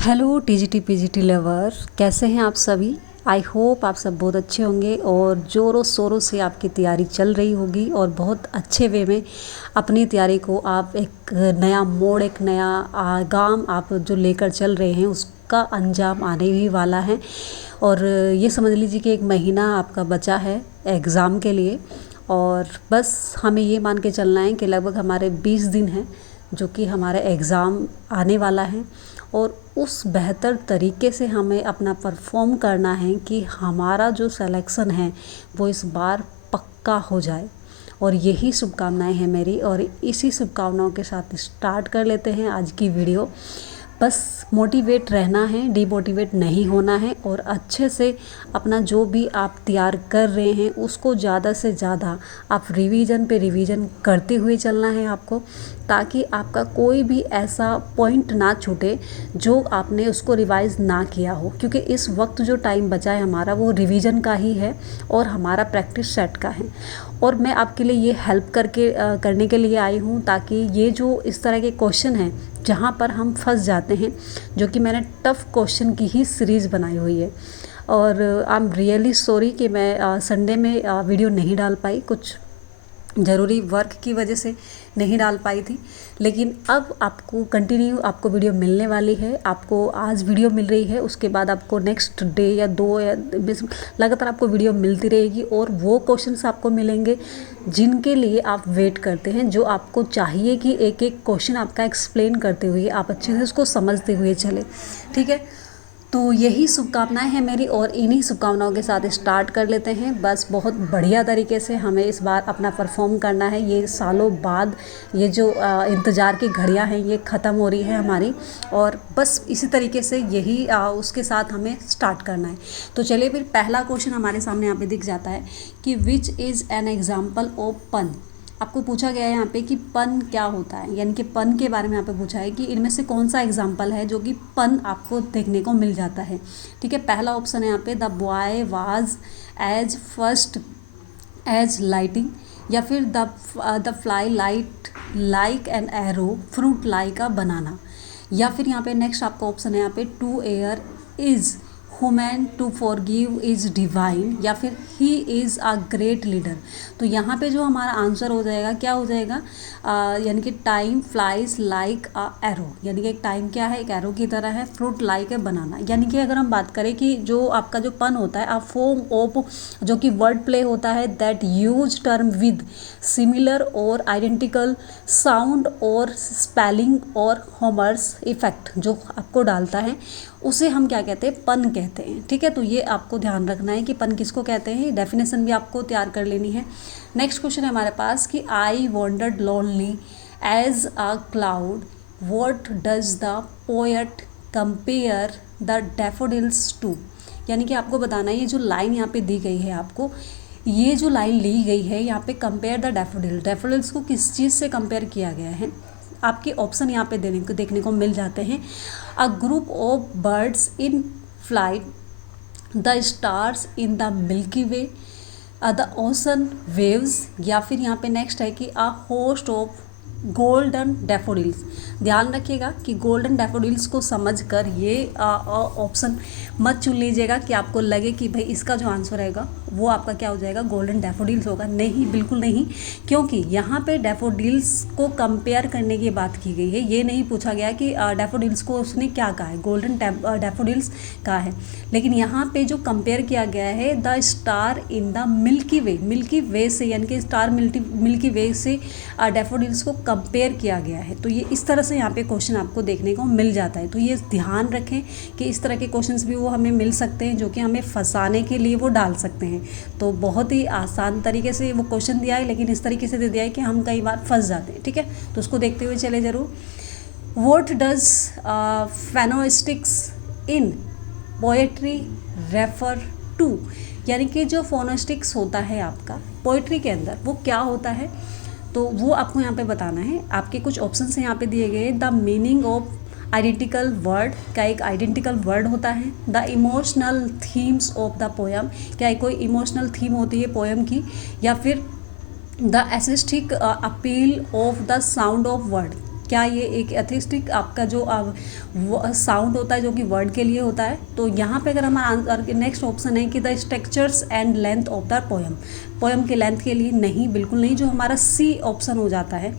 Hello TGT PGT lover, कैसे हैं आप सभी। आई होप आप सब बहुत अच्छे होंगे और ज़ोरों शोरों से आपकी तैयारी चल रही होगी और बहुत अच्छे वे में अपनी तैयारी को आप एक नया मोड़, एक नया आगाम आप जो लेकर चल रहे हैं उसका अंजाम आने ही वाला है। और ये समझ लीजिए कि एक महीना आपका बचा है एग्ज़ाम के लिए और बस हमें ये मान के चलना है कि लगभग हमारे 20 दिन हैं जो कि हमारा एग्ज़ाम आने वाला है और उस बेहतर तरीके से हमें अपना परफॉर्म करना है कि हमारा जो सिलेक्शन है वो इस बार पक्का हो जाए। और यही शुभकामनाएं हैं मेरी और इसी शुभकामनाओं के साथ स्टार्ट कर लेते हैं आज की वीडियो। बस मोटिवेट रहना है, डिमोटिवेट नहीं होना है और अच्छे से अपना जो भी आप तैयार कर रहे हैं उसको ज़्यादा से ज़्यादा आप रिवीजन पे रिवीजन करते हुए चलना है आपको, ताकि आपका कोई भी ऐसा पॉइंट ना छूटे जो आपने उसको रिवाइज़ ना किया हो। क्योंकि इस वक्त जो टाइम बचा है हमारा वो रिवीजन का ही है और हमारा प्रैक्टिस सेट का है। और मैं आपके लिए ये हेल्प करने के लिए आई हूँ ताकि ये जो इस तरह के क्वेश्चन हैं जहाँ पर हम फंस जाते हैं, जो कि मैंने टफ़ क्वेश्चन की ही सीरीज़ बनाई हुई है। और आई एम रियली सॉरी कि मैं संडे में वीडियो नहीं डाल पाई, कुछ ज़रूरी वर्क की वजह से नहीं डाल पाई थी। लेकिन अब आपको कंटिन्यू आपको वीडियो मिलने वाली है। आपको आज वीडियो मिल रही है, उसके बाद आपको नेक्स्ट डे या 2 या लगातार आपको वीडियो मिलती रहेगी और वो क्वेश्चंस आपको मिलेंगे जिनके लिए आप वेट करते हैं, जो आपको चाहिए कि एक एक क्वेश्चन आपका एक्सप्लेन करते हुए आप अच्छे से उसको समझते हुए चले। ठीक है, तो यही शुभकामनाएं हैं मेरी और इन्हीं शुभकामनाओं के साथ स्टार्ट कर लेते हैं। बस बहुत बढ़िया तरीके से हमें इस बार अपना परफॉर्म करना है। ये सालों बाद ये जो इंतज़ार की घड़ियां हैं ये ख़त्म हो रही है हमारी और बस इसी तरीके से यही उसके साथ हमें स्टार्ट करना है। तो चलिए फिर पहला क्वेश्चन हमारे सामने यहाँ पे दिख जाता है कि which is an example of पन। आपको पूछा गया है यहाँ पे कि पन क्या होता है, यानी कि पन के बारे में यहाँ पे पूछा है कि इनमें से कौन सा एग्जाम्पल है जो कि पन आपको देखने को मिल जाता है। ठीक है, पहला ऑप्शन है यहाँ पे the boy was as first as lighting, या फिर the fly light like an arrow fruit like a banana, या फिर यहाँ पे नेक्स्ट आपका ऑप्शन है यहाँ पे to err is human to forgive is divine, या फिर he is a great leader. तो यहाँ पे जो हमारा आंसर हो जाएगा क्या हो जाएगा, यानी कि टाइम फ्लाइज लाइक अ एरो, यानी कि एक टाइम क्या है, एक एरो की तरह है, फ्रूट लाइक ए बनाना। यानी कि अगर हम बात करें कि जो आपका जो पन होता है अ फॉर्म ऑफ जो कि वर्ड प्ले होता है that use term with similar और आइडेंटिकल साउंड और स्पेलिंग और हॉमर्स इफेक्ट जो आपको डालता है उसे हम क्या कहते हैं, पन कहते हैं। ठीक है, तो ये आपको ध्यान रखना है कि पन किसको कहते हैं, डेफिनेशन भी आपको तैयार कर लेनी है। नेक्स्ट क्वेश्चन है हमारे पास कि I wandered lonely as a cloud what does the poet compare the daffodils to. यानी कि आपको बताना है ये जो लाइन यहाँ पे दी गई है आपको, ये जो लाइन ली गई है यहाँ पे कंपेयर द डैफोडिल्स को किस चीज़ से कंपेयर किया गया है। आपके ऑप्शन यहाँ पे देखने को मिल जाते हैं, a group of birds in flight, the stars in the milky way, the ocean waves, या फिर यहाँ पे नेक्स्ट है कि a host of golden daffodils. ध्यान रखिएगा कि गोल्डन डैफोडिल्स को समझकर ये ऑप्शन मत चुन लीजिएगा कि आपको लगे कि भाई इसका जो आंसर रहेगा वो आपका क्या हो जाएगा, गोल्डन डैफोडिल्स होगा। नहीं, बिल्कुल नहीं, क्योंकि यहाँ पे डैफोडिल्स को कंपेयर करने की बात की गई है। ये नहीं पूछा गया कि डैफोडिल्स को उसने क्या कहा है, गोल्डन डैफोडिल्स कहा है। लेकिन यहाँ पे जो कंपेयर किया गया है the star in the milky way से, यानी कि स्टार मिल्की वे से डैफोडिल्स को कंपेयर किया गया है। तो ये इस तरह से यहाँ पे क्वेश्चन आपको देखने को मिल जाता है। तो ये ध्यान रखें कि इस तरह के क्वेश्चंस भी वो हमें मिल सकते हैं जो कि हमें फंसाने के लिए वो डाल सकते हैं। तो बहुत ही आसान तरीके से वो क्वेश्चन दिया है, लेकिन इस तरीके से दे दिया है कि हम कई बार फंस जाते हैं। ठीक है, तो उसको देखते हुए चले ज़रूर। What does phonostics in poetry refer to, यानी कि जो फोनोस्टिक्स होता है आपका पोएट्री के अंदर वो क्या होता है, तो वो आपको यहाँ पे बताना है। आपके कुछ ऑप्शंस यहाँ पे दिए गए, the meaning of identical word, क्या एक आइडेंटिकल वर्ड होता है, the emotional themes of the poem, क्या कोई इमोशनल थीम होती है पोएम की, या फिर the aesthetic appeal of the sound of word, क्या ये एक एथिस्टिक आपका जो साउंड होता है जो कि वर्ड के लिए होता है? तो यहाँ पे अगर हमारा नेक्स्ट ऑप्शन है कि the structures and length of the poem, poem के लेंथ के लिए नहीं, बिल्कुल नहीं, जो हमारा सी ऑप्शन हो जाता है।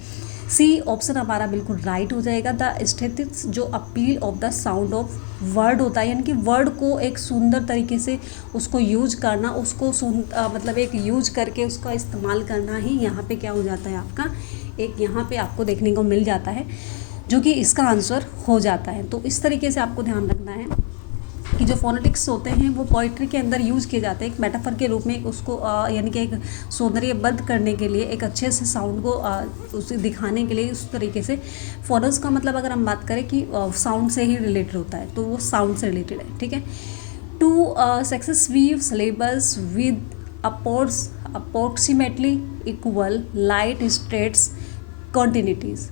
सी ऑप्शन हमारा बिल्कुल राइट हो जाएगा। द एस्थेटिक्स जो appeal of the sound of word होता है, यानी कि वर्ड को एक सुंदर तरीके से उसको यूज करना, उसको मतलब एक यूज करके उसका इस्तेमाल करना ही यहाँ पे क्या हो जाता है आपका, एक यहाँ पे आपको देखने को मिल जाता है, जो कि इसका आंसर हो जाता है। तो इस तरीके से आपको ध्यान रखना है कि जो फोनेटिक्स होते हैं वो पोइट्री के अंदर यूज़ किए जाते हैं एक मेटाफर के रूप में, उसको यानी कि एक सौंदर्यबद्ध करने के लिए, एक अच्छे से साउंड को उसे दिखाने के लिए। उस तरीके से फोनस का मतलब अगर हम बात करें कि साउंड से ही रिलेटेड होता है, तो वो साउंड से रिलेटेड है, ठीक है। Two successive syllables with approximately equal light straits continuities.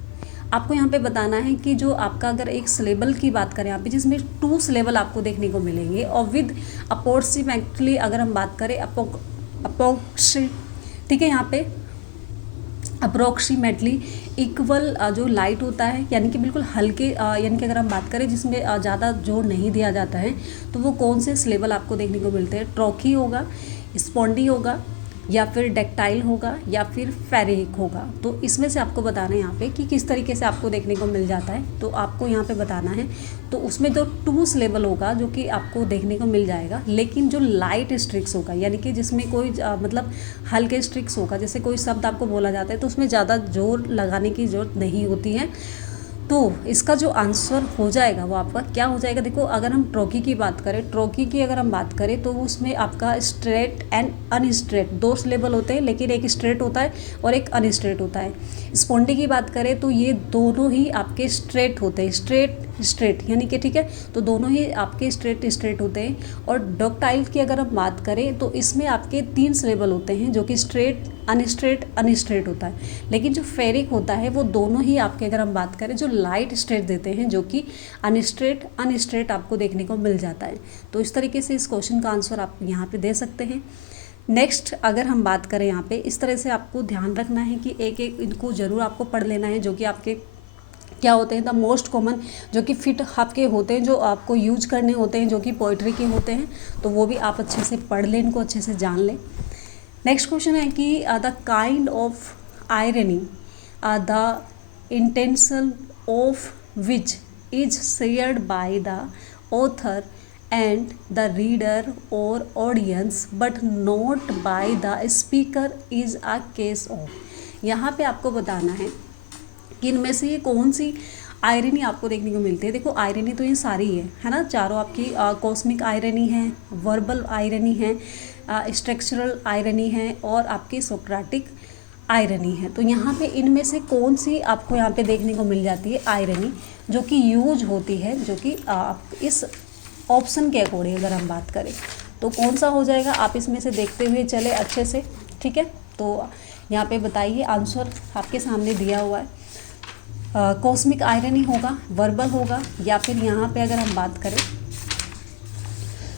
आपको यहाँ पे बताना है कि जो आपका अगर एक सिलेबल की बात करें यहाँ पे, जिसमें 2 सिलेबल आपको देखने को मिलेंगे, और विद अप्रोक्सीमेटली अगर हम बात करें ठीक है, यहाँ पे अप्रोक्सीमेटली इक्वल जो लाइट होता है, यानी कि बिल्कुल हल्के, यानी कि अगर हम बात करें जिसमें ज़्यादा जोर नहीं दिया जाता है, तो वो कौन से सिलेबल आपको देखने को मिलते हैं? ट्रॉकी होगा, स्पॉन्डी होगा, या फिर डेक्टाइल होगा, या फिर फेरिक होगा। तो इसमें से आपको बताना है यहाँ पे कि किस तरीके से आपको देखने को मिल जाता है, तो आपको यहाँ पे बताना है। तो उसमें जो 2 सिलेबल होगा जो कि आपको देखने को मिल जाएगा, लेकिन जो लाइट स्ट्रिक्स होगा, यानी कि जिसमें कोई मतलब हल्के स्ट्रिक्स होगा, जैसे कोई शब्द आपको बोला जाता है तो उसमें ज़्यादा जोर लगाने की ज़रूरत नहीं होती है। तो इसका जो आंसर हो जाएगा वो आपका क्या हो जाएगा? देखो, अगर हम ट्रॉकी की बात करें, ट्रॉकी की अगर हम बात करें तो उसमें आपका स्ट्रेट एंड अनस्ट्रेट 2 सिलेबल होते हैं, लेकिन एक स्ट्रेट होता है और एक अनस्ट्रेट होता है। स्पॉन्डी की बात करें तो ये दोनों ही आपके स्ट्रेट होते हैं, स्ट्रेट यानी कि, ठीक है, तो दोनों ही आपके स्ट्रेट होते हैं। और डॉक्टाइल की अगर हम बात करें तो इसमें आपके 3 सिलेबल होते हैं, जो कि स्ट्रेट अनस्ट्रेट होता है। लेकिन जो फेरिक होता है वो दोनों ही आपके, अगर हम बात करें, जो लाइट स्ट्रेट देते हैं, जो कि अनस्ट्रेट आपको देखने को मिल जाता है। तो इस तरीके से इस क्वेश्चन का आंसर आप यहाँ पे दे सकते हैं। नेक्स्ट अगर हम बात करें यहाँ पे, इस तरह से आपको ध्यान रखना है कि एक एक इनको ज़रूर आपको पढ़ लेना है, जो कि आपके क्या होते हैं, द मोस्ट कॉमन जो कि फिट आपके होते हैं, जो आपको यूज करने होते हैं, जो कि पोइट्री के होते हैं, तो वो भी आप अच्छे से पढ़ लें, इनको अच्छे से जान लें। नेक्स्ट क्वेश्चन है कि the kind of irony the intention of which is shared by the author and the reader और audience but not by the speaker is a case of. यहाँ पे आपको बताना है कि इनमें से ये कौन सी आयरनी आपको देखने को मिलती है। देखो, आयरनी तो ये सारी है ना, चारों आपकी कॉस्मिक आयरनी है, वर्बल आयरनी है, स्ट्रक्चरल आयरनी है, और आपकी सोक्रेटिक आयरनी है। तो यहाँ पे इनमें से कौन सी आपको यहाँ पे देखने को मिल जाती है आयरनी, जो कि यूज होती है, जो कि इस ऑप्शन के अकॉर्डिंग अगर हम बात करें तो कौन सा हो जाएगा? आप इसमें से देखते हुए चले अच्छे से, ठीक है। तो यहाँ पे बताइए, आंसर आपके सामने दिया हुआ है। कॉस्मिक आयरनी होगा, वर्बल होगा, या फिर यहाँ पे अगर हम बात करें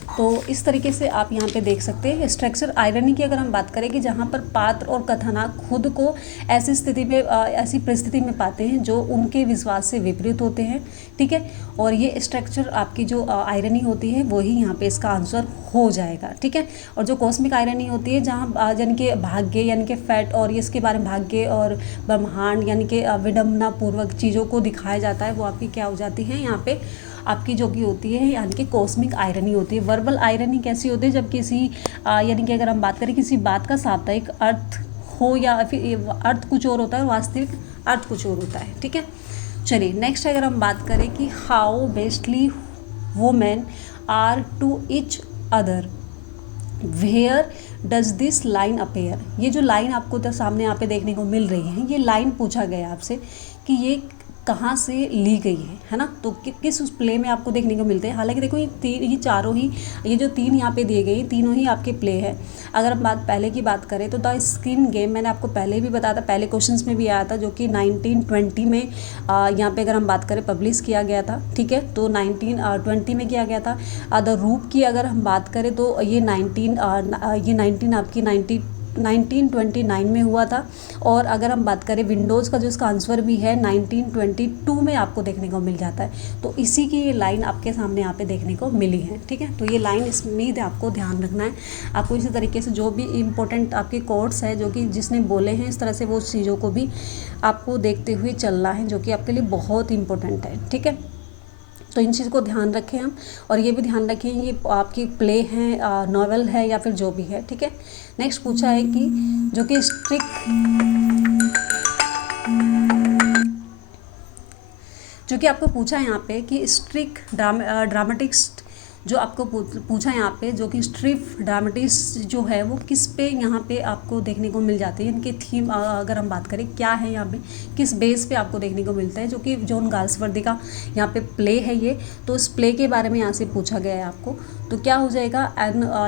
तो इस तरीके से आप यहाँ पे देख सकते हैं। स्ट्रक्चर आयरनी की अगर हम बात करें कि जहाँ पर पात्र और कथानक खुद को ऐसी स्थिति में, ऐसी परिस्थिति में पाते हैं जो उनके विश्वास से विपरीत होते हैं, ठीक है। और ये स्ट्रक्चर आपकी जो आयरनी होती है वही यहाँ पे इसका आंसर हो जाएगा, ठीक है। और जो कॉस्मिक आयरनी होती है, जहाँ यानी कि भाग्य, यानी कि फैट, और इसके बारे में भाग्य और ब्रह्मांड यानी कि विडम्बना पूर्वक चीज़ों को दिखाया जाता है, वो आपकी क्या हो जाती है यहाँ पे आपकी जो की होती है, यानी कि कॉस्मिक आयरनी होती है। वर्बल आयरनी कैसी होती है? जब किसी यानी कि अगर हम बात करें किसी बात का साप्ताहिक अर्थ हो, या फिर अर्थ कुछ और होता है, वास्तविक अर्थ कुछ और होता है, ठीक है। चलिए नेक्स्ट अगर हम बात करें कि how bestly women are to each other, where does this line appear. ये जो लाइन आपको तो सामने यहाँ पे देखने को मिल रही है, ये लाइन पूछा गया आपसे कि ये कहाँ से ली गई है ना। तो किस उस प्ले में आपको देखने को मिलते हैं। हालांकि देखो, ये चारों ही, ये जो 3 यहाँ पे दिए गए, तीनों ही आपके प्ले है। अगर हम पहले की बात करें तो द स्क्रीन गेम, मैंने आपको पहले भी बताया था, पहले क्वेश्चंस में भी आया था, जो कि 1920 में यहाँ पे अगर हम बात करें पब्लिश किया गया था, ठीक है। तो 1920 में किया गया था। द रूप की अगर हम बात करें तो ये 19 आपकी 1929 में हुआ था। और अगर हम बात करें विंडोज़ का, जो इसका आंसर भी है 1922 में आपको देखने को मिल जाता है। तो इसी की ये लाइन आपके सामने यहाँ पे देखने को मिली है, ठीक है। तो ये लाइन इसमें आपको ध्यान रखना है। आपको इसी तरीके से जो भी इम्पोर्टेंट आपके कोट्स है जो कि जिसने बोले हैं, इस तरह से वो चीज़ों को भी आपको देखते हुए चलना है, जो कि आपके लिए बहुत इंपॉर्टेंट है, ठीक है। तो इन चीज़ को ध्यान रखें हम, और ये भी ध्यान रखें ये आपकी प्ले है, नॉवेल है, या फिर जो भी है, ठीक है। नेक्स्ट पूछा है कि जो कि जो कि आपको पूछा है यहाँ पे कि स्ट्रिक ड्रामेटिक्स, जो आपको पूछा है यहाँ पे, जो कि स्ट्रिप ड्रामेटिक्स जो है वो किस पे यहाँ पे आपको देखने को मिल जाती है, इनके थीम अगर हम बात करें क्या है यहाँ पे, किस बेस पे आपको देखने को मिलता है, जो कि जॉन गाल्सवर्दी का यहाँ पे प्ले है ये। तो इस प्ले के बारे में यहाँ से पूछा गया है आपको। तो क्या हो जाएगा,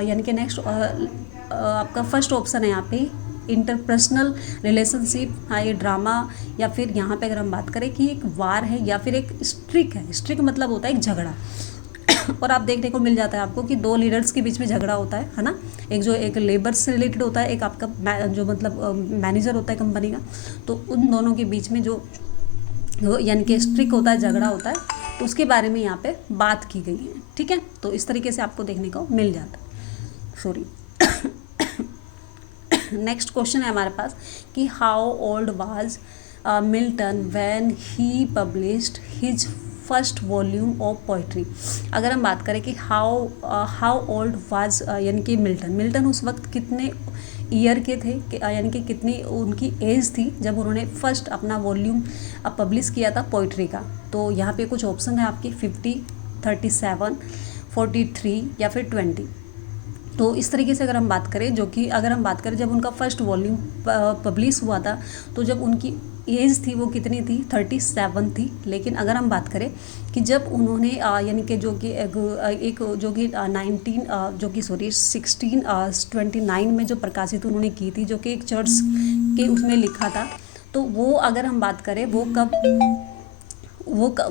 यानी कि नेक्स्ट आपका फर्स्ट ऑप्शन है यहाँ पे इंटरपर्सनल रिलेशनशिप, हाँ ये ड्रामा, या फिर यहाँ पे अगर हम बात करें कि एक वार है या फिर एक स्ट्रिक है। स्ट्रिक मतलब होता है एक झगड़ा और आप देखने को मिल जाता है आपको कि दो लीडर्स के बीच में झगड़ा होता है ना। एक लेबर से रिलेटेड होता है, एक आपका जो मतलब मैनेजर होता है कंपनी का। तो उन दोनों के बीच में जो यानी कि स्ट्रिक होता है, झगड़ा होता है, तो उसके बारे में यहाँ पे बात की गई है, ठीक है। तो इस तरीके से आपको देखने को मिल जाता है। सॉरी। नेक्स्ट क्वेश्चन है हमारे पास कि how old was Milton when he published his first volume of poetry. अगर हम बात करें कि हाउ ओल्ड वाज यानी कि मिल्टन उस वक्त कितने ईयर के थे, यानी कि कितनी उनकी एज थी जब उन्होंने फर्स्ट अपना वॉल्यूम पब्लिश किया था पोइट्री का। तो यहाँ पे कुछ ऑप्शन है आपके 50, 37, 43 या फिर 20। तो इस तरीके से अगर हम बात करें, जो कि अगर हम बात करें जब उनका फर्स्ट वॉल्यूम पब्लिश हुआ था, तो जब उनकी एज थी वो कितनी थी, 37 थी। लेकिन अगर हम बात करें कि जब उन्होंने यानी कि जो कि एक जो कि 1629 में जो प्रकाशित उन्होंने की थी, जो कि एक चर्च के उसमें लिखा था, तो वो अगर हम बात करें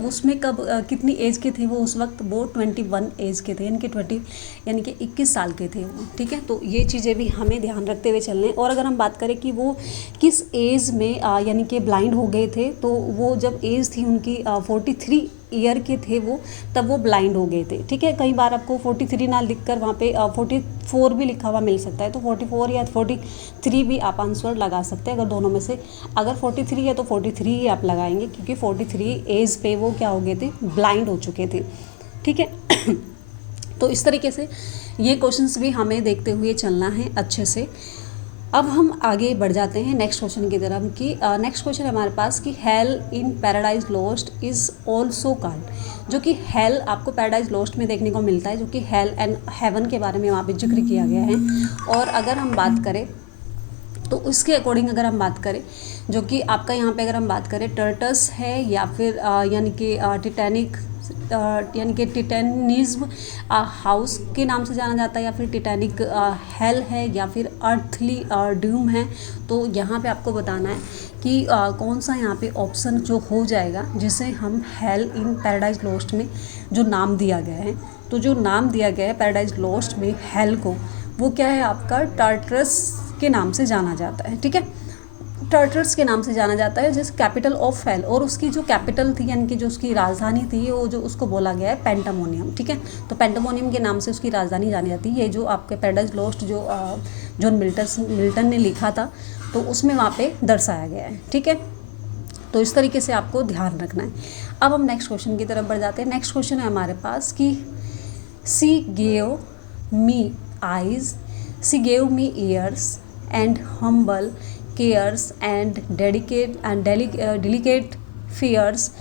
उसमें कब कितनी एज के थे वो उस वक्त, वो 21 एज के थे, यानी कि 21 साल के थे वो, ठीक है। तो ये चीज़ें भी हमें ध्यान रखते हुए चलने। और अगर हम बात करें कि वो किस एज में यानी कि ब्लाइंड हो गए थे, तो वो जब एज थी उनकी 43 ईयर के थे वो, तब वो ब्लाइंड हो गए थे, ठीक है। कई बार आपको 43 ना लिखकर वहाँ पे 44 भी लिखा हुआ मिल सकता है, तो 44 या 43 भी आप आंसर लगा सकते हैं। अगर दोनों में से अगर 43 है तो 43 ही आप लगाएंगे, क्योंकि 43 एज पे वो क्या हो गए थे, ब्लाइंड हो चुके थे, ठीक है। तो इस तरीके से ये क्वेश्चंस भी हमें देखते हुए चलना है अच्छे से। अब हम आगे बढ़ जाते हैं नेक्स्ट क्वेश्चन की तरफ कि नेक्स्ट क्वेश्चन हमारे पास कि hello in paradise lost is also called. जो कि हेल आपको पैराडाइज लॉस्ट में देखने को मिलता है, जो कि हेल एंड हेवन के बारे में वहाँ पे जिक्र किया गया है। और अगर हम बात करें तो उसके अकॉर्डिंग अगर हम बात करें, जो कि आपका यहाँ पे अगर हम बात करें टर्टस है या फिर यानी कि टिटैनिक यानी कि टिटैनिज्म हाउस के नाम से जाना जाता है, या फिर टिटैनिक हेल है, या फिर अर्थली ड्यूम है। तो यहाँ पे आपको बताना है कि कौन सा यहाँ पे ऑप्शन जो हो जाएगा जिसे हम हेल इन पैराडाइज लॉस्ट में जो नाम दिया गया है। तो जो नाम दिया गया है पैराडाइज लॉस्ट में हेल को, वो क्या है आपका टार्टरस के नाम से जाना जाता है, ठीक है। टार्टरस के नाम से जाना जाता है, जिस कैपिटल ऑफ हेल, और उसकी जो कैपिटल थी यानी कि जो उसकी राजधानी थी वो जो उसको बोला गया है पेंटामोनियम, ठीक है। तो पेंटामोनियम के नाम से उसकी राजधानी जानी जाती है। ये जो आपके पैराडाइज लॉस्ट जो जॉन मिल्टन ने लिखा था, तो उसमें वहाँ पे दर्शाया गया है, ठीक है। तो इस तरीके से आपको ध्यान रखना है। अब हम नेक्स्ट क्वेश्चन की तरफ बढ़ जाते हैं। नेक्स्ट क्वेश्चन है हमारे पास कि सी gave me eyes, C gave me years and humble cares and delicate fears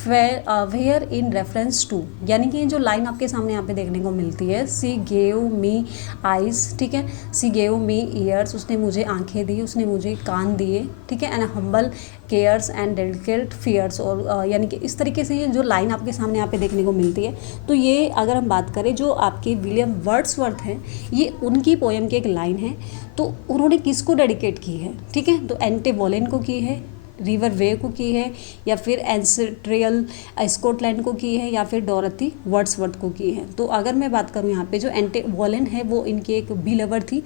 where in reference to, यानी कि जो लाइन आपके सामने यहाँ पे देखने को मिलती है, सी गेव मी आइज़, ठीक है, सी गेव मी ईयर्स, उसने मुझे आंखें दी, उसने मुझे कान दिए, ठीक है, and humble cares and delicate fears, और यानी कि इस तरीके से ये जो लाइन आपके सामने यहाँ पे देखने को मिलती है। तो ये अगर हम बात करें जो आपके विलियम वर्ड्सवर्थ हैं, ये उनकी पोएम की एक लाइन है। तो उन्होंने किसको डेडिकेट की है, ठीक है, तो एंटे वॉलेन को की है, रिवर वे को की है, या फिर एंसेस्ट्रियल स्कॉटलैंड को की है, या फिर डोरथी वर्ड्सवर्थ को की है। तो अगर मैं बात करूँ यहाँ पे जो एंटे वॉलन है वो इनकी एक बी लवर थी,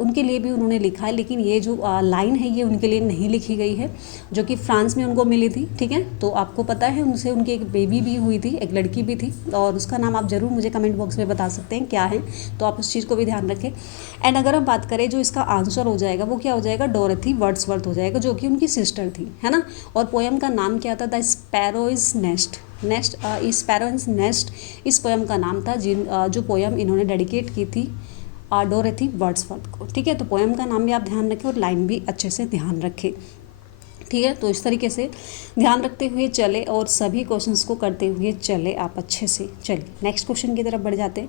उनके लिए भी उन्होंने लिखा है, लेकिन ये जो लाइन है ये उनके लिए नहीं लिखी गई है, जो कि फ्रांस में उनको मिली थी। ठीक है, तो आपको पता है उनसे उनकी एक बेबी भी हुई थी, एक लड़की भी थी, और उसका नाम आप ज़रूर मुझे कमेंट बॉक्स में बता सकते हैं क्या है, तो आप उस चीज़ को भी ध्यान रखें। एंड अगर हम बात करें जो इसका आंसर हो जाएगा वो क्या हो जाएगा, डोरथी वर्ड्सवर्थ हो जाएगा, जो कि उनकी सिस्टर थी, है ना। और पोएम का नाम क्या था, the sparrows nest. Sparrows nest इस पोएम का नाम था, जो पोएम इन्होंने डेडिकेट की थी डोरथी वर्ड्सवर्थ को। ठीक है, तो पोएम का नाम भी आप ध्यान रखें और लाइन भी अच्छे से ध्यान रखें। ठीक है, तो इस तरीके से ध्यान रखते हुए चले और सभी क्वेश्चंस को करते हुए चले आप अच्छे से। चलिए नेक्स्ट क्वेश्चन की तरफ बढ़ जाते हैं।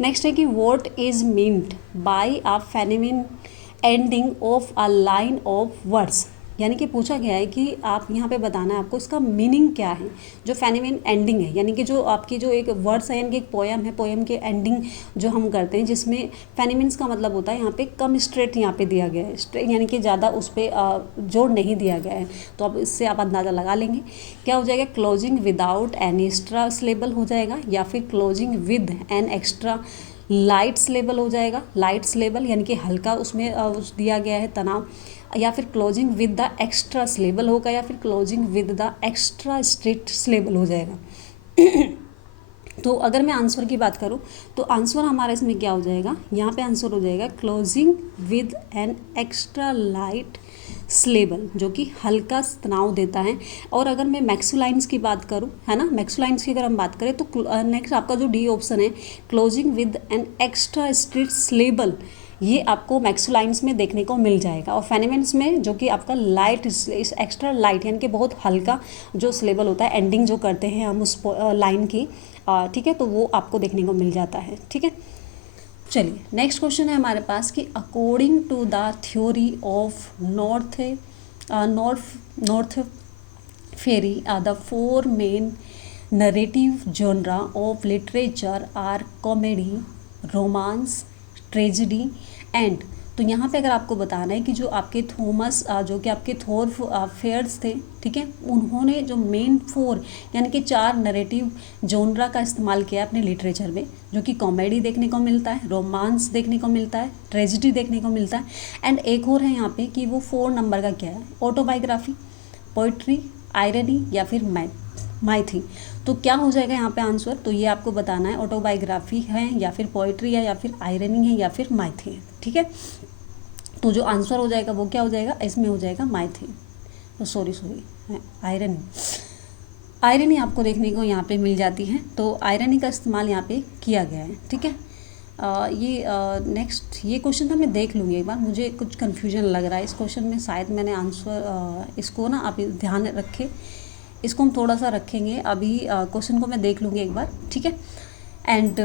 नेक्स्ट है कि what is meant by a feminine ending of a line of words, यानी कि पूछा गया है कि आप यहाँ पे बताना है आपको इसका मीनिंग क्या है। जो फेमिनिन एंडिंग है, यानी कि जो आपकी जो एक वर्ड्स है, यानी कि एक पोएम है, पोएम के एंडिंग जो हम करते हैं, जिसमें फेमिनिन्स का मतलब होता है यहाँ पे कम स्ट्रेट, यहाँ पे दिया गया है, यानी कि ज़्यादा उस पर जोर नहीं दिया गया है। तो अब इससे आप अंदाज़ा लगा लेंगे क्या हो जाएगा, closing without an extra syllable हो जाएगा, या फिर closing with an extra light syllable हो जाएगा। लाइट सिलेबल यानी कि हल्का उसमें दिया गया है तनाव, या फिर closing with the extra syllable होगा, या फिर closing with the extra strict syllable हो जाएगा। तो अगर मैं आंसर की बात करूँ तो आंसर हमारा इसमें क्या हो जाएगा, यहाँ पे आंसर हो जाएगा closing with an extra light syllable, जो कि हल्का तनाव देता है। और अगर मैं मैक्सुलाइंस की बात करूँ, है ना, मैक्सुलाइंस की अगर हम बात करें तो नेक्स्ट आपका जो डी ऑप्शन है, closing with an extra strict syllable, ये आपको मैक्सुलाइंस में देखने को मिल जाएगा। और फेमिनिन्स में जो कि आपका लाइट एक्स्ट्रा लाइट, यानी कि बहुत हल्का जो सिलेबल होता है, एंडिंग जो करते हैं हम उस लाइन की, ठीक है, तो वो आपको देखने को मिल जाता है। ठीक है, चलिए नेक्स्ट क्वेश्चन है हमारे पास कि according to the theory of Northrop Frye the four main narrative genre of literature are comedy, romance, tragedy and. तो यहाँ पे अगर आपको बताना है कि जो आपके थॉमस जो कि आपके थॉर फेयर्स थे, ठीक है, उन्होंने जो मेन 4 यानी कि 4 नरेटिव जोनरा का इस्तेमाल किया अपने लिटरेचर में, जो कि कॉमेडी देखने को मिलता है, रोमांस देखने को मिलता है, ट्रेजिडी देखने को मिलता है, एंड एक और है यहाँ पे कि वो 4 नंबर का क्या है, ऑटोबायोग्राफी, पोइट्री, आयरनी या फिर माइथी। तो क्या हो जाएगा यहाँ पे आंसर, तो ये आपको बताना है ऑटोबायोग्राफी है या फिर पोइट्री है या फिर आयरनी है या फिर माइथी है। ठीक है, तो जो आंसर हो जाएगा वो क्या हो जाएगा, इसमें हो जाएगा माइथी, तो सॉरी आयरनी आपको देखने को यहाँ पे मिल जाती है। तो आयरनी का इस्तेमाल यहाँ पे किया गया है। ठीक है, ये नेक्स्ट ये क्वेश्चन था, मैं देख लूँगी एक बार, मुझे कुछ कन्फ्यूजन लग रहा है इस क्वेश्चन में, शायद मैंने आंसर इसको ना आप ध्यान रखें, इसको हम थोड़ा सा रखेंगे अभी, क्वेश्चन को मैं देख लूँगी एक बार। ठीक है, एंड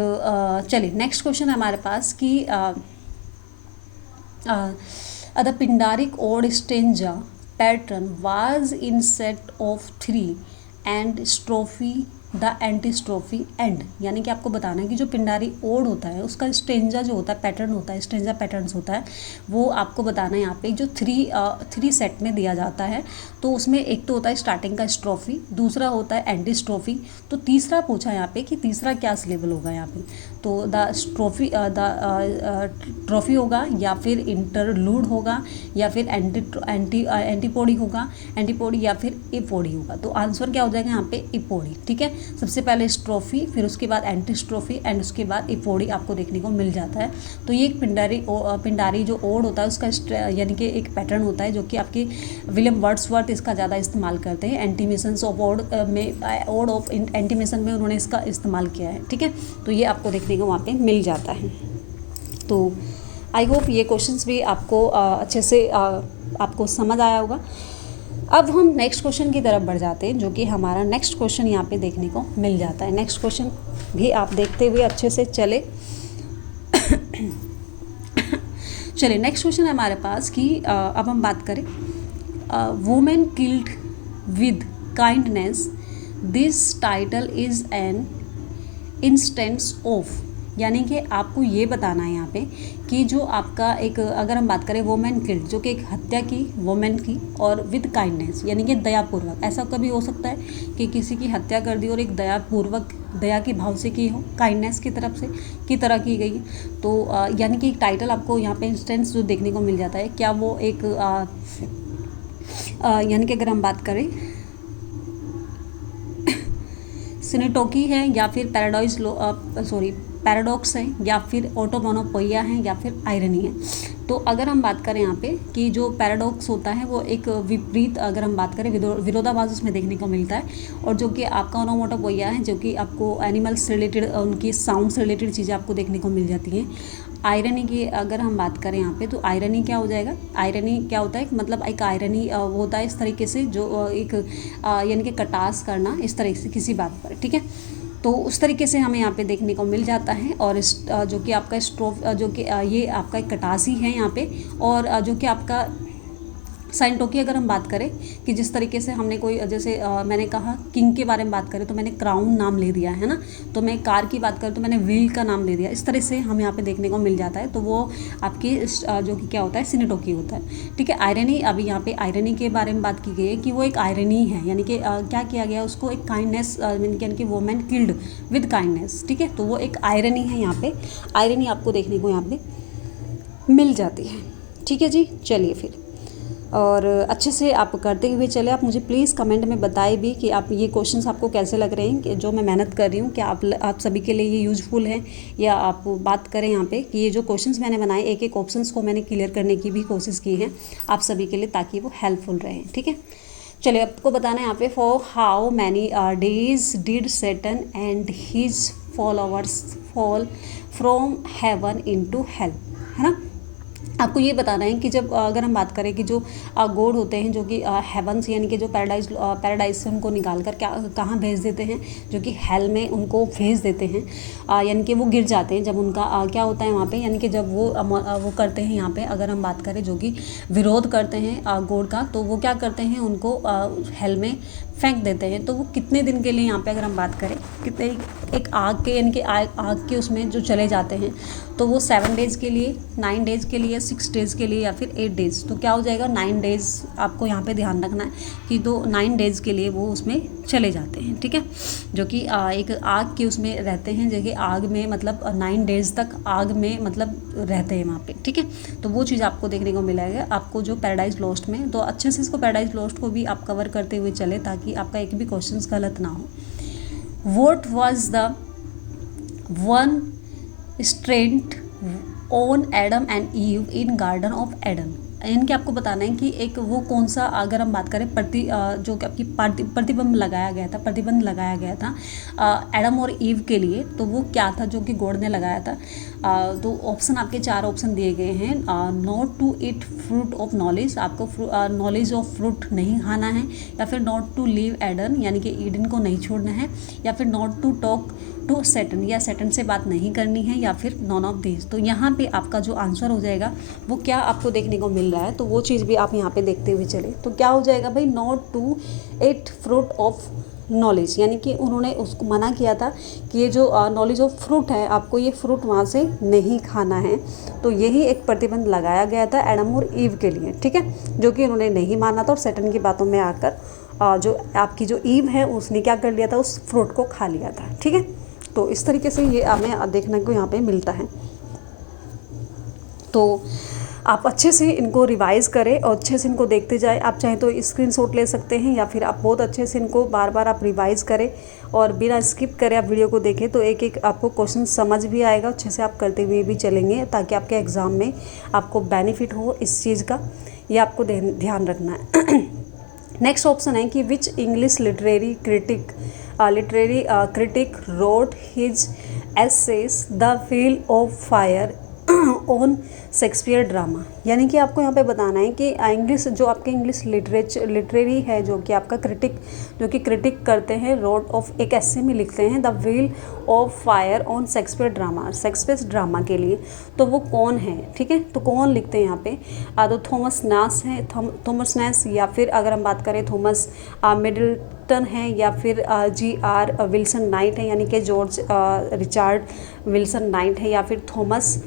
चलिए नेक्स्ट क्वेश्चन है हमारे पास कि the Pindaric ode stanza pattern was in set of 3 and strophe the antistrophe and, यानी कि आपको बताना है कि जो पिंडारी ओड होता है उसका स्टेंजा जो होता है, पैटर्न होता है, स्टेंजा पैटर्न्स होता है, वो आपको बताना है यहाँ पे जो 3 सेट में दिया जाता है। तो उसमें एक तो होता है स्टार्टिंग का स्ट्रोफी, दूसरा होता है एंटीस्ट्रोफी, तो तीसरा पूछा यहाँ पे कि तीसरा क्या सिलेबल होगा यहाँ पे, तो द ट्रॉफी होगा या फिर इंटरलूड होगा या फिर एंटीपोडी होगा, एंटीपोडी या फिर इपोडी होगा। तो आंसर क्या हो जाएगा यहाँ पे, इपोडी। ठीक है, सबसे पहले स्ट्रोफी, फिर उसके बाद एंटीस्ट्रोफी एंड उसके बाद इपोडी आपको देखने को मिल जाता है। तो ये एक पिंडारी जो ओड होता है उसका यानी कि एक पैटर्न होता है, जो कि आपके विलियम वर्ड्सवर्थ इसका ज़्यादा इस्तेमाल करते हैं। एंटीमेशंस ऑफ ओड में, ओड ऑफ एंटीमेशन में उन्होंने इसका इस्तेमाल किया है। ठीक है, तो ये आपको देखने को वहाँ पे मिल जाता है। तो आई होप ये क्वेश्चंस भी आपको अच्छे से आपको समझ आया होगा। अब हम नेक्स्ट क्वेश्चन की तरफ बढ़ जाते हैं, जो कि हमारा नेक्स्ट क्वेश्चन यहाँ पे देखने को मिल जाता है। नेक्स्ट क्वेश्चन भी आप देखते हुए अच्छे से चले। चलिए नेक्स्ट क्वेश्चन है हमारे पास कि अब हम बात करें women killed with kindness, this title is an instance of, यानी कि आपको ये बताना है यहाँ पे कि जो आपका एक, अगर हम बात करें वोमेन किल्ड, जो कि एक हत्या की वोमेन की, और विद काइंडनेस यानी कि दयापूर्वक। ऐसा कभी हो सकता है कि किसी की हत्या कर दी और एक दयापूर्वक, दया के भाव से की हो, काइंडनेस की तरफ से की तरह की गई। तो यानी कि एक टाइटल आपको यहाँ पे इंस्टेंस जो देखने को मिल जाता है, क्या वो एक यानी कि अगर हम बात करें सिनेटोकी है, या फिर पैराडॉक्स है, या फिर ऑटोमोनोपोइया है, या फिर आयरनी है। तो अगर हम बात करें यहाँ पे कि जो पैराडॉक्स होता है वो एक विपरीत, अगर हम बात करें विरोधाभास उसमें देखने को मिलता है, और जो कि आपका ओनोमोटोपोइया है जो कि आपको एनिमल्स से रिलेटेड, उनकी साउंड से रिलेटेड चीज़ें आपको देखने को मिल जाती हैं। आयरनी की अगर हम बात करें यहाँ पे, तो आयरनी क्या हो जाएगा, आयरनी क्या होता है, मतलब एक आयरनी वो होता है इस तरीके से जो एक यानी कि कटास करना इस तरीके से किसी बात पर, ठीक है। तो उस तरीके से हमें यहाँ पे देखने को मिल जाता है। और जो कि आपका स्ट्रोफ, जो कि ये आपका एक कटास ही है यहाँ पे, और जो कि आपका साइंटोकी अगर हम बात करें कि जिस तरीके से हमने कोई, जैसे मैंने कहा किंग के बारे में बात करें तो मैंने क्राउन नाम ले दिया है ना, तो मैं कार की बात करूँ तो मैंने व्हील का नाम ले दिया। इस तरह से हम यहाँ पे देखने को मिल जाता है। तो वो आपकी जो कि क्या होता है, सिनेटोकी होता है, ठीक है। आयरनी, अभी यहाँ पे आयरनी के बारे में बात की गई है कि वो एक आयरनी है, यानी कि क्या किया गया उसको, एक काइंडनेस, यानी कि वोमेन किल्ड विद काइंडनेस, ठीक है। तो वो एक आयरनी है, यहाँ पे आयरनी आपको देखने को यहाँ पे मिल जाती है, ठीक है जी। चलिए फिर, और अच्छे से आप करते हुए चले। आप मुझे प्लीज़ कमेंट में बताएं भी कि आप ये क्वेश्चंस आपको कैसे लग रहे हैं, कि जो मैं मेहनत कर रही हूँ क्या आप सभी के लिए ये यूज़फुल है, या आप बात करें यहाँ पे कि ये जो क्वेश्चंस मैंने बनाए, एक एक ऑप्शंस को मैंने क्लियर करने की भी कोशिश की है आप सभी के लिए, ताकि वो हेल्पफुल रहें, ठीक है। चलिए, आपको बताना है यहाँ पे, for how many days did Saturn and his followers fall from heaven into hello, है ना। आपको ये बताना है कि जब अगर हम बात करें कि जो गॉड होते हैं जो कि हेवंस यानी कि जो पैराडाइज से उनको निकाल कर क्या कहाँ भेज देते हैं, जो कि हेल में उनको भेज देते हैं, यानी कि वो गिर जाते हैं जब उनका क्या होता है वहाँ पे, यानी कि जब वो करते हैं यहाँ पे, अगर हम बात करें जो कि विरोध करते हैं गॉड का, तो वो क्या करते हैं, उनको हेल में फेंक देते हैं। तो वो कितने दिन के लिए यहाँ पे अगर हम बात करें, कितने, एक आग के, यानी कि आग के उसमें जो चले जाते हैं, तो वो 7 डेज़ के लिए, 9 डेज़ के लिए, 6 डेज़ के लिए, या फिर 8 डेज़। तो क्या हो जाएगा, 9 डेज़ आपको यहाँ पे ध्यान रखना है कि 9 डेज़ के लिए वो उसमें चले जाते हैं, ठीक है। जो कि एक आग के उसमें रहते हैं, जो कि आग में मतलब 9 डेज़ तक आग में मतलब रहते हैं वहाँ पे, ठीक है। तो वो चीज़ आपको देखने को मिलेगा आपको जो पैराडाइज लॉस्ट में। तो अच्छे से इसको पैराडाइज लॉस्ट को भी आप कवर करते हुए चले, ताकि आपका एक भी क्वेश्चन गलत ना हो। What was the one strength on Adam and ewe in garden of Aden, यानी कि आपको बताना है कि एक वो कौन सा, अगर हम बात करें जो कि आपकी प्रतिबंध लगाया गया था एडम और ईव के लिए, तो वो क्या था जो कि गॉड ने लगाया था। तो ऑप्शन आपके 4 ऑप्शन दिए गए हैं। Not to eat fruit of knowledge, आपको नॉलेज ऑफ फ्रूट नहीं खाना है, या फिर नॉट टू लीव एडन यानी कि ईडन को नहीं छोड़ना है, या फिर not to talk to Saturn, या सैटर्न से बात नहीं करनी है, या फिर नॉन ऑफ दीज। तो यहाँ पे आपका जो आंसर हो जाएगा वो क्या आपको देखने को मिल रहा है, तो वो चीज़ भी आप यहाँ पे देखते हुए चले। तो क्या हो जाएगा भाई, not to eat fruit of knowledge, यानी कि उन्होंने उसको मना किया था कि ये जो नॉलेज ऑफ फ्रूट है, आपको ये फ्रूट वहाँ से नहीं खाना है। तो यही एक प्रतिबंध लगाया गया था एडम और ईव के लिए, ठीक है, जो कि उन्होंने नहीं माना था, और सैटर्न की बातों में आकर जो आपकी जो ईव है उसने क्या कर लिया था, उस फ्रूट को खा लिया था, ठीक है। तो इस तरीके से ये हमें देखने को यहाँ पे मिलता है। तो आप अच्छे से इनको रिवाइज़ करें और अच्छे से इनको देखते जाएं। आप चाहें तो स्क्रीनशॉट ले सकते हैं, या फिर आप बहुत अच्छे से इनको बार बार आप रिवाइज़ करें, और बिना स्किप करें आप वीडियो को देखें, तो एक एक आपको क्वेश्चन समझ भी आएगा। अच्छे से आप करते हुए भी चलेंगे, ताकि आपके एग्ज़ाम में आपको बेनिफिट हो इस चीज़ का, ये आपको ध्यान रखना है। नेक्स्ट ऑप्शन है कि which English literary critic wrote his essays The Wheel of Fire on Shakespeare drama, यानी कि आपको यहाँ पे बताना है कि इंग्लिश जो आपके इंग्लिश लिटरेरी है, जो कि आपका क्रिटिक करते हैं, रोड ऑफ एक ऐसे में लिखते हैं the wheel of fire on Shakespeare drama के लिए, तो वो कौन है, ठीक है। तो कौन लिखते हैं यहाँ पे, तो थॉमस नास है, थॉमस नास, या फिर अगर हम बात करें थॉमस अपटन है या फिर G.R. विल्सन नाइट है यानी कि जॉर्ज रिचार्ड विल्सन नाइट है या फिर थॉमस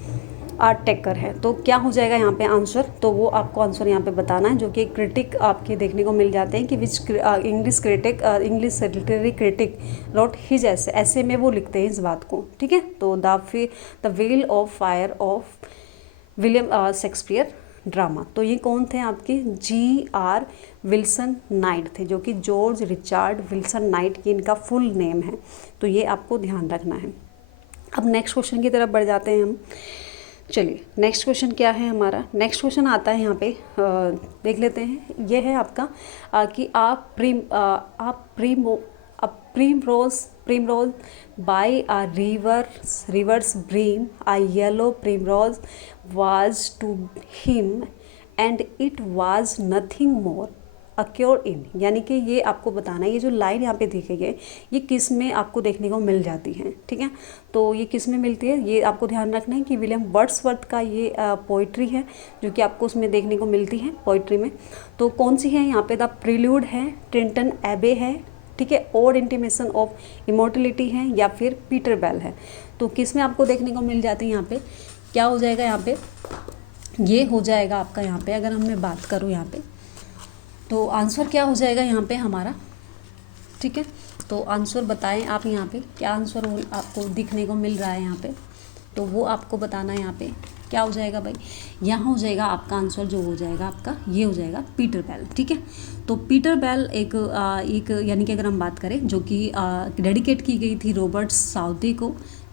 टेकर है। तो क्या हो जाएगा यहाँ पे आंसर, तो वो आपको आंसर यहाँ पे बताना है, जो कि क्रिटिक आपके देखने को मिल जाते हैं कि which English literary critic wrote his essays में वो लिखते हैं इस बात को, ठीक है। तो the wheel of fire of William Shakespeare drama, तो ये कौन थे आपके G.R. विल्सन नाइट थे, जो कि जॉर्ज रिचार्ड विल्सन नाइट की इनका फुल नेम है। तो ये आपको ध्यान रखना है। अब नेक्स्ट क्वेश्चन की तरफ बढ़ जाते हैं हम। चलिए नेक्स्ट क्वेश्चन क्या है हमारा, नेक्स्ट क्वेश्चन आता है यहाँ पे, देख लेते हैं। ये है आपका कि primrose by a river's brim, a yellow primrose was to him and it was nothing more occur in, यानी कि ये आपको बताना है, ये जो लाइन यहाँ पे देखी गई ये किस में आपको देखने को मिल जाती है, ठीक है। तो ये किस में मिलती है, ये आपको ध्यान रखना है कि विलियम वर्ड्सवर्थ का ये पोइट्री है जो कि आपको उसमें देखने को मिलती है पोइट्री में। तो कौन सी है यहाँ पे, द प्रिल्यूड है, ट्रिंटन एबे है, ठीक है, ओड इंटीमेशन ऑफ इमोर्टलिटी है या फिर पीटर बेल है। तो किस में आपको देखने को मिल जाती है यहाँ पे, क्या हो जाएगा यहाँ पे, ये हो जाएगा आपका यहाँ पे, अगर हम मैं बात करूँ यहाँ पे तो आंसर क्या हो जाएगा यहाँ पे हमारा, ठीक है। तो आंसर बताएं आप यहाँ पे, क्या आंसर आपको दिखने को मिल रहा है यहाँ पे, तो वो आपको बताना है यहाँ पे क्या हो जाएगा भाई। यहाँ हो जाएगा आपका आंसर, जो हो जाएगा आपका ये हो जाएगा पीटर बेल, ठीक है। तो पीटर बेल एक यानी कि अगर हम बात करें जो कि डेडिकेट की गई थी रॉबर्ट साउथी को,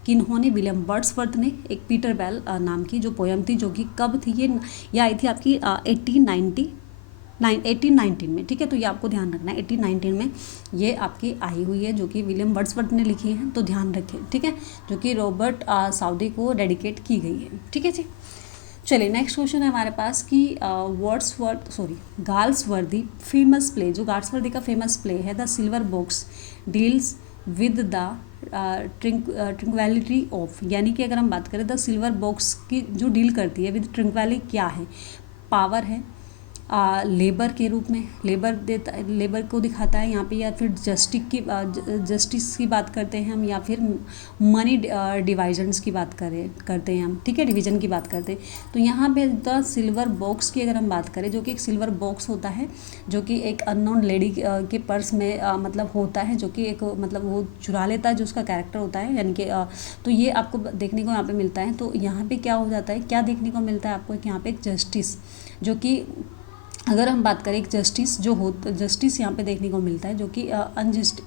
किन्होंने, विलियम वर्ड्सवर्थ ने एक पीटर बेल नाम की जो पोयम थी, जो कि कब थी, ये आई थी आपकी 1819 में, ठीक है। तो ये आपको ध्यान रखना है, 1819 में ये आपकी आई हुई है, जो कि विलियम वर्ड्सवर्थ ने लिखी है, तो ध्यान रखें, ठीक है, जो कि रॉबर्ट साउदी को डेडिकेट की गई है, ठीक है जी। चलिए नेक्स्ट क्वेश्चन है हमारे पास कि गाल्सवर्दी फेमस प्ले, जो गाल्सवर्दी का फेमस प्ले है the silver box deals with the tranquillity of, यानी कि अगर हम बात करें द सिल्वर बॉक्स की जो डील करती है विद ट्रिंक्वेलिटी क्या है, पावर है, लेबर के रूप में, लेबर को दिखाता है यहाँ पे, या फिर जस्टिस की बात करते हैं हम, या फिर मनी डिवाइजन्स की बात करते हैं हम, ठीक है, डिवीजन की बात करते हैं। तो यहाँ पे द सिल्वर बॉक्स की अगर हम बात करें, जो कि एक सिल्वर बॉक्स होता है, जो कि एक अननोन लेडी के पर्स में मतलब होता है, जो कि एक मतलब वो चुरा लेता है, जो उसका कैरेक्टर होता है, यानी कि तो ये आपको देखने को यहाँ पे मिलता है। तो यहाँ पे क्या हो जाता है, क्या देखने को मिलता है आपको, यहाँ पे एक जस्टिस, जो कि अगर हम बात करें एक जस्टिस जो हो, जस्टिस यहाँ पे देखने को मिलता है, जो कि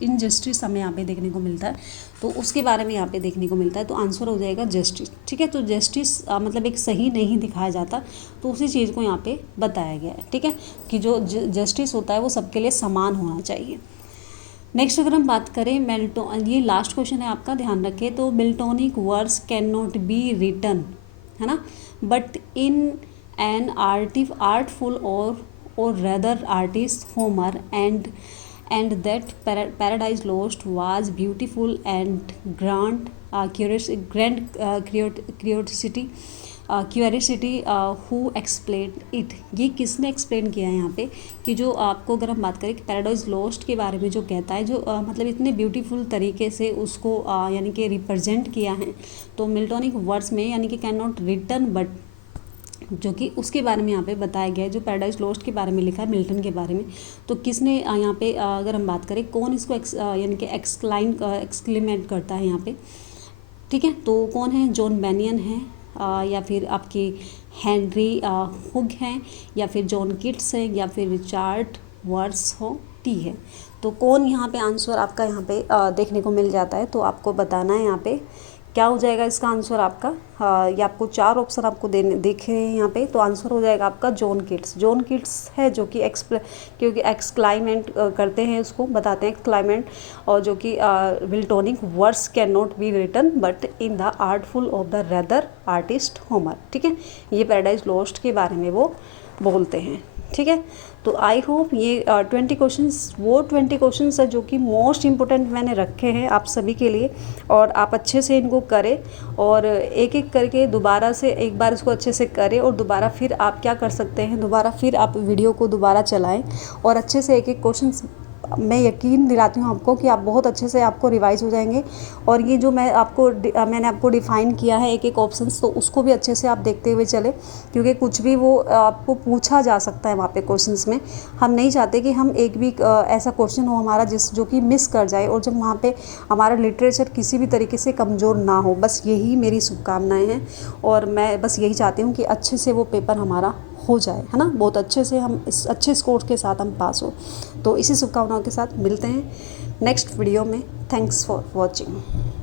इनजस्टिस हमें यहाँ पे देखने को मिलता है, तो उसके बारे में यहाँ पे देखने को मिलता है। तो आंसर हो जाएगा जस्टिस, ठीक है। तो जस्टिस मतलब एक सही नहीं दिखाया जाता, तो उसी चीज़ को यहाँ पे बताया गया है, ठीक है, कि जो जस्टिस होता है वो सबके लिए समान होना चाहिए। नेक्स्ट अगर हम बात करें ये लास्ट क्वेश्चन है आपका, ध्यान रखें। तो Miltonic words can not be written, है ना, but in an artful or rather artist Homer, and that Paradise Lost was beautiful and grand curiosity who explained it। ये किसने एक्सप्लेन किया है यहाँ पे, कि जो आपको अगर हम बात करें कि पैराडाइज लॉस्ट के बारे में जो कहता है, जो मतलब इतने ब्यूटीफुल तरीके से उसको यानी कि रिप्रेजेंट किया है, तो मिल्टोनिक वर्ड्स में, यानी कि कैन नॉट रिटन बट, जो कि उसके बारे में यहाँ पे बताया गया है, जो पैराडाइज लॉस्ट के बारे में लिखा है, मिल्टन के बारे में। तो किसने यहाँ पे अगर हम बात करें कौन इसको यानी कि एक्सक्लेमेट करता है यहाँ पे, ठीक है, तो कौन है, जॉन बेनियन है, या फिर आपकी हेनरी हुग हैं, या फिर जॉन किट्स है, या फिर रिचार्ड वर्ड्सवर्थ है। तो कौन यहाँ पे आंसर आपका यहाँ पे देखने को मिल जाता है, तो आपको बताना है यहाँ पे क्या हो जाएगा इसका आंसर आपका। ये आपको 4 ऑप्शन आपको देखे हैं यहाँ पे, तो आंसर हो जाएगा आपका जॉन किट्स है, जो कि क्योंकि एक्सक्लाइमेंट करते हैं, उसको बताते हैं एक्सक्लाइमेंट, और जो कि Miltonic words can not be written but in the artful of the rather artist Homer, ठीक है, ये पैराडाइज लॉस्ट के बारे में वो बोलते हैं, ठीक है। तो आई होप ये 20 क्वेश्चंस है जो कि मोस्ट इम्पोर्टेंट मैंने रखे हैं आप सभी के लिए, और आप अच्छे से इनको करें, और एक एक करके दोबारा से एक बार इसको अच्छे से करें, और दोबारा फिर आप क्या कर सकते हैं, दोबारा फिर आप वीडियो को दोबारा चलाएं और अच्छे से एक एक क्वेश्चंस मैं यकीन दिलाती हूँ आपको कि आप बहुत अच्छे से आपको रिवाइज़ हो जाएंगे। और ये जो मैंने आपको डिफ़ाइन किया है एक एक ऑप्शंस, तो उसको भी अच्छे से आप देखते हुए चले, क्योंकि कुछ भी वो आपको पूछा जा सकता है वहाँ पे क्वेश्चंस में। हम नहीं चाहते कि हम एक भी ऐसा क्वेश्चन हो हमारा जो कि मिस कर जाए, और जब वहाँ पे हमारा लिटरेचर किसी भी तरीके से कमज़ोर ना हो। बस यही मेरी शुभकामनाएँ हैं, और मैं बस यही चाहती हूँ कि अच्छे से वो पेपर हमारा हो जाए, है ना, बहुत अच्छे से हम इस अच्छे स्कोर के साथ हम पास हो। तो इसी शुभकामनाओं के साथ मिलते हैं नेक्स्ट वीडियो में। Thanks for watching.